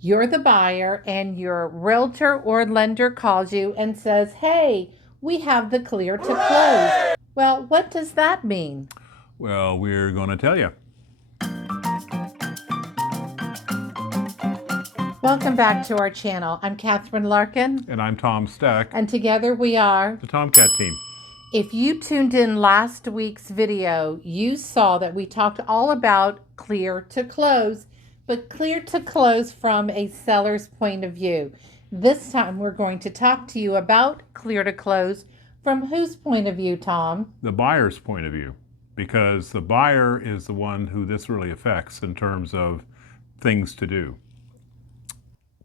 You're the buyer, and your realtor or lender calls you and says, "Hey, we have the clear to close." Well, what does that mean? Well, we're going to tell you. Welcome back to our channel. I'm Catherine Larkin. And I'm Tom Stack, And together we are the TomKat Team. If you tuned in last week's video, you saw that we talked all about clear to close, but clear to close from a seller's point of view. This time we're going to talk to you about clear to close from whose point of view, Tom? The buyer's point of view, because the buyer is the one who this really affects in terms of things to do.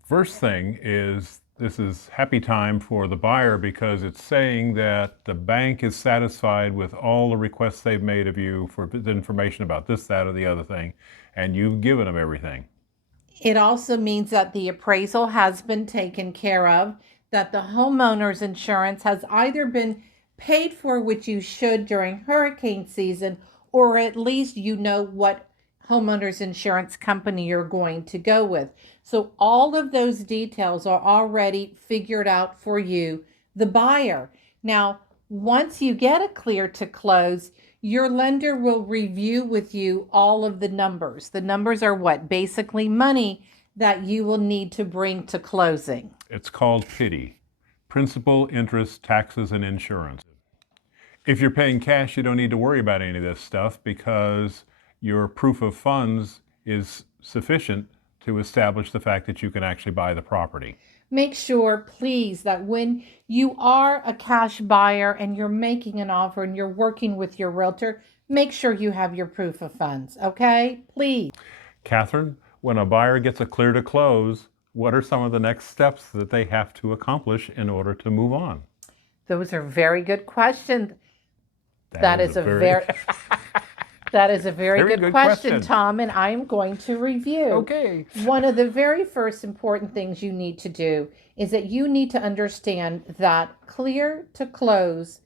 First thing is, this is happy time for the buyer because it's saying that the bank is satisfied with all the requests they've made of you for information about this, that, or the other thing, and you've given them everything. It also means that the appraisal has been taken care of, that the homeowner's insurance has either been paid for, which you should during hurricane season, or at least you know what homeowner's insurance company you're going to go with. So all of those details are already figured out for you, the buyer. Now, once you get a clear to close, your lender will review with you all of the numbers. The numbers are what? Basically money that you will need to bring to closing. It's called PITI, principal, interest, taxes, and insurance. If you're paying cash, you don't need to worry about any of this stuff because your proof of funds is sufficient to establish the fact that you can actually buy the property. Make sure, please, that when you are a cash buyer and you're making an offer and you're working with your realtor, make sure you have your proof of funds, okay? Please. Catherine, when a buyer gets a clear to close, what are some of the next steps that they have to accomplish in order to move on? Those are very good questions. That is a very That is a very Very good good question, question. Tom, and I am going to review. Okay. One of the very first important things you need to do is that you need to understand that clear to close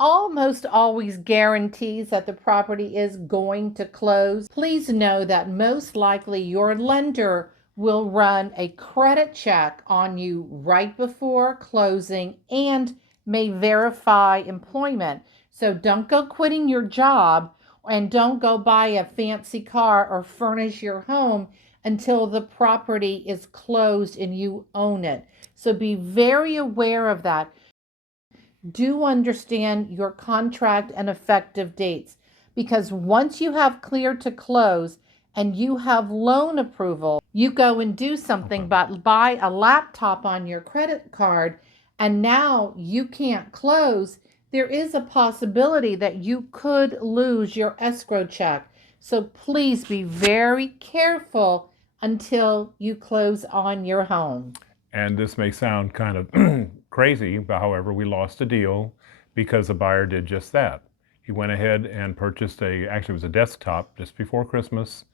almost always guarantees that the property is going to close. Please know that most likely your lender will run a credit check on you right before closing and may verify employment. So don't go quitting your job and don't go buy a fancy car or furnish your home until the property is closed and you own it. So be very aware of that. Do understand your contract and effective dates, because once you have clear to close and you have loan approval, you go and do something but buy a laptop on your credit card and now you can't close. There is a possibility that you could lose your escrow check. So please be very careful until you close on your home. And this may sound kind of crazy, but however, we lost a deal because the buyer did just that. He went ahead and purchased actually it was a desktop just before Christmas,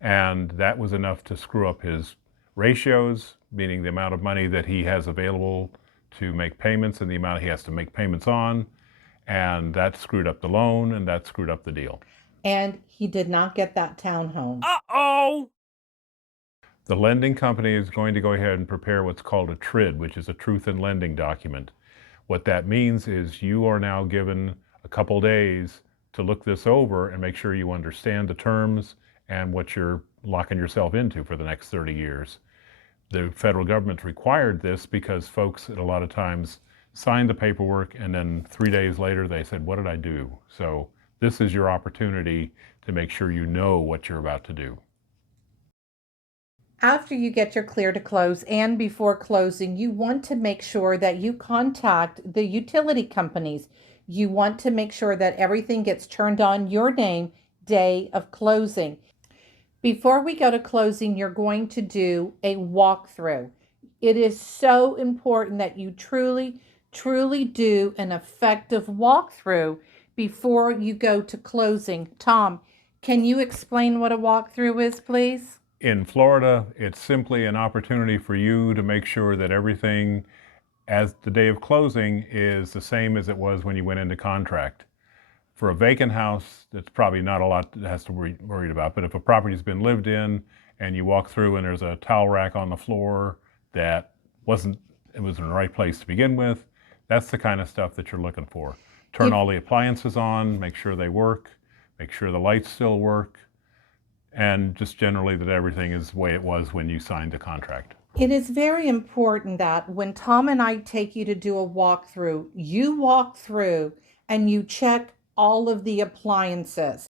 and that was enough to screw up his ratios, meaning the amount of money that he has available to make payments and the amount he has to make payments on, and that screwed up the loan and that screwed up the deal. And he did not get that townhome. Uh-oh! The lending company is going to go ahead and prepare what's called a TRID, which is a truth in lending document. What that means is you are now given a couple days to look this over and make sure you understand the terms and what you're locking yourself into for the next 30 years. The federal government required this because folks a lot of times signed the paperwork and then 3 days later they said, "What did I do?" So this is your opportunity to make sure you know what you're about to do. After you get your clear to close and before closing, you want to make sure that you contact the utility companies. You want to make sure that everything gets turned on your name day of closing. Before we go to closing, you're going to do a walkthrough. It is so important that you truly do an effective walkthrough before you go to closing. Tom, can you explain what a walkthrough is, please? In Florida, it's simply an opportunity for you to make sure that everything as the day of closing is the same as it was when you went into contract. For a vacant house, that's probably not a lot that has to worried about, but if a property's been lived in and you walk through and there's a towel rack on the floor that was in the right place to begin with. That's the kind of stuff that you're looking for. Turn all the appliances on, make sure they work, make sure the lights still work, and just generally that everything is the way it was when you signed the contract. It is very important that when Tom and I take you to do a walkthrough, you walk through and you check all of the appliances.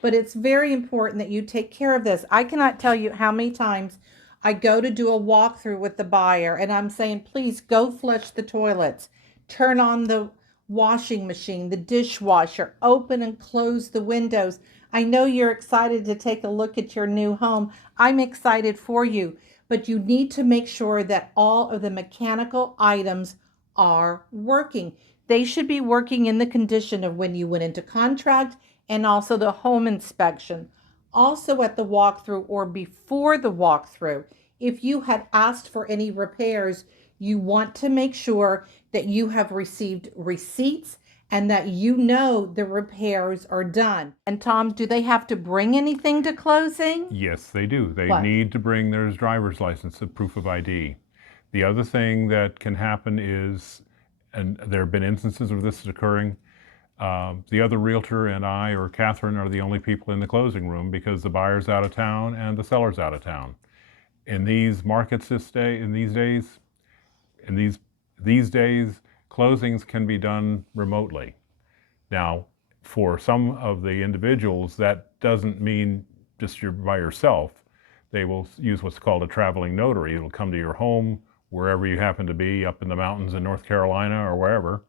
But it's very important that you take care of this. I cannot tell you how many times I go to do a walkthrough with the buyer and I'm saying, please go flush the toilets, turn on the washing machine, the dishwasher, open and close the windows. I know you're excited to take a look at your new home. I'm excited for you, but you need to make sure that all of the mechanical items are working. They should be working in the condition of when you went into contract and also the home inspection. Also at the walkthrough or before the walkthrough, if you had asked for any repairs, you want to make sure that you have received receipts and that you know the repairs are done. And Tom, do they have to bring anything to closing? Yes, they do. They What? need to bring their driver's license and proof of ID. The other thing that can happen is, and there have been instances of this occurring, the other realtor and I or Catherine are the only people in the closing room because the buyer's out of town and the seller's out of town. In these markets these days, closings can be done remotely. Now, for some of the individuals, that doesn't mean just you're by yourself. They will use what's called a traveling notary. It'll come to your home, wherever you happen to be, up in the mountains in North Carolina or wherever,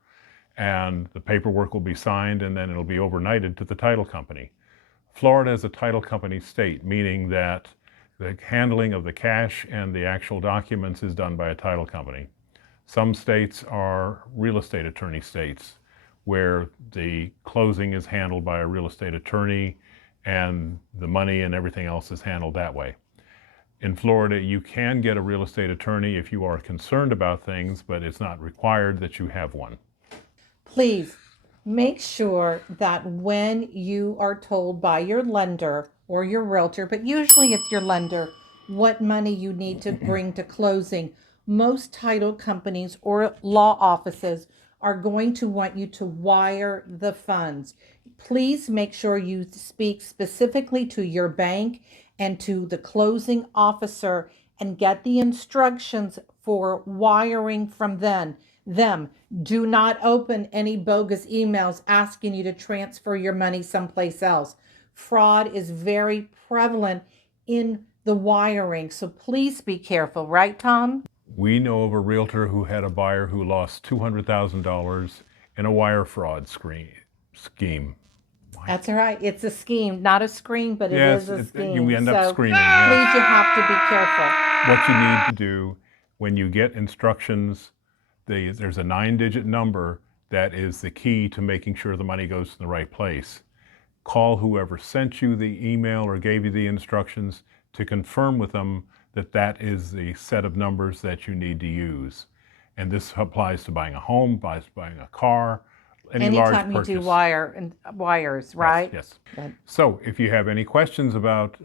and the paperwork will be signed and then it'll be overnighted to the title company. Florida is a title company state, meaning that the handling of the cash and the actual documents is done by a title company. Some states are real estate attorney states where the closing is handled by a real estate attorney and the money and everything else is handled that way. In Florida, you can get a real estate attorney if you are concerned about things, but it's not required that you have one. Please make sure that when you are told by your lender or your realtor, but usually it's your lender, what money you need to bring to closing, most title companies or law offices are going to want you to wire the funds. Please make sure you speak specifically to your bank and to the closing officer and get the instructions for wiring from them. Do not open any bogus emails asking you to transfer your money someplace else. Fraud is very prevalent in the wiring, so please be careful, right, Tom? We know of a realtor who had a buyer who lost $200,000 in a wire fraud scheme. That's all right. It's a scheme, not a scream, but it is a scheme. You end up screaming. Please, you have to be careful. What you need to do when you get instructions, there's a 9-digit number that is the key to making sure the money goes to the right place. Call whoever sent you the email or gave you the instructions to confirm with them that that is the set of numbers that you need to use. And this applies to buying a home, buying a car, any large purchase. Anytime you do wires, right? Yes. So if you have any questions about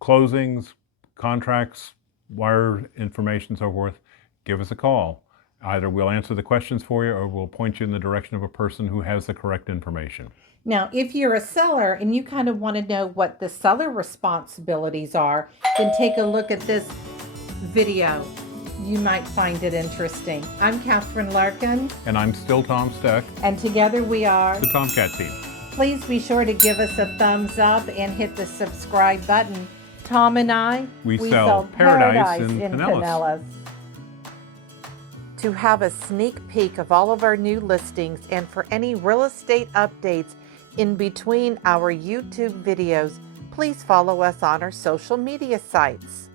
closings, contracts, wire information, so forth, give us a call. Either we'll answer the questions for you or we'll point you in the direction of a person who has the correct information. Now, if you're a seller and you kind of want to know what the seller responsibilities are, then take a look at this video. You might find it interesting. I'm Catherine Larkin. And I'm still Tom Steck. And together we are the TomKat Team. Please be sure to give us a thumbs up and hit the subscribe button. Tom and I, we sell paradise in Pinellas. To have a sneak peek of all of our new listings and for any real estate updates in between our YouTube videos, please follow us on our social media sites.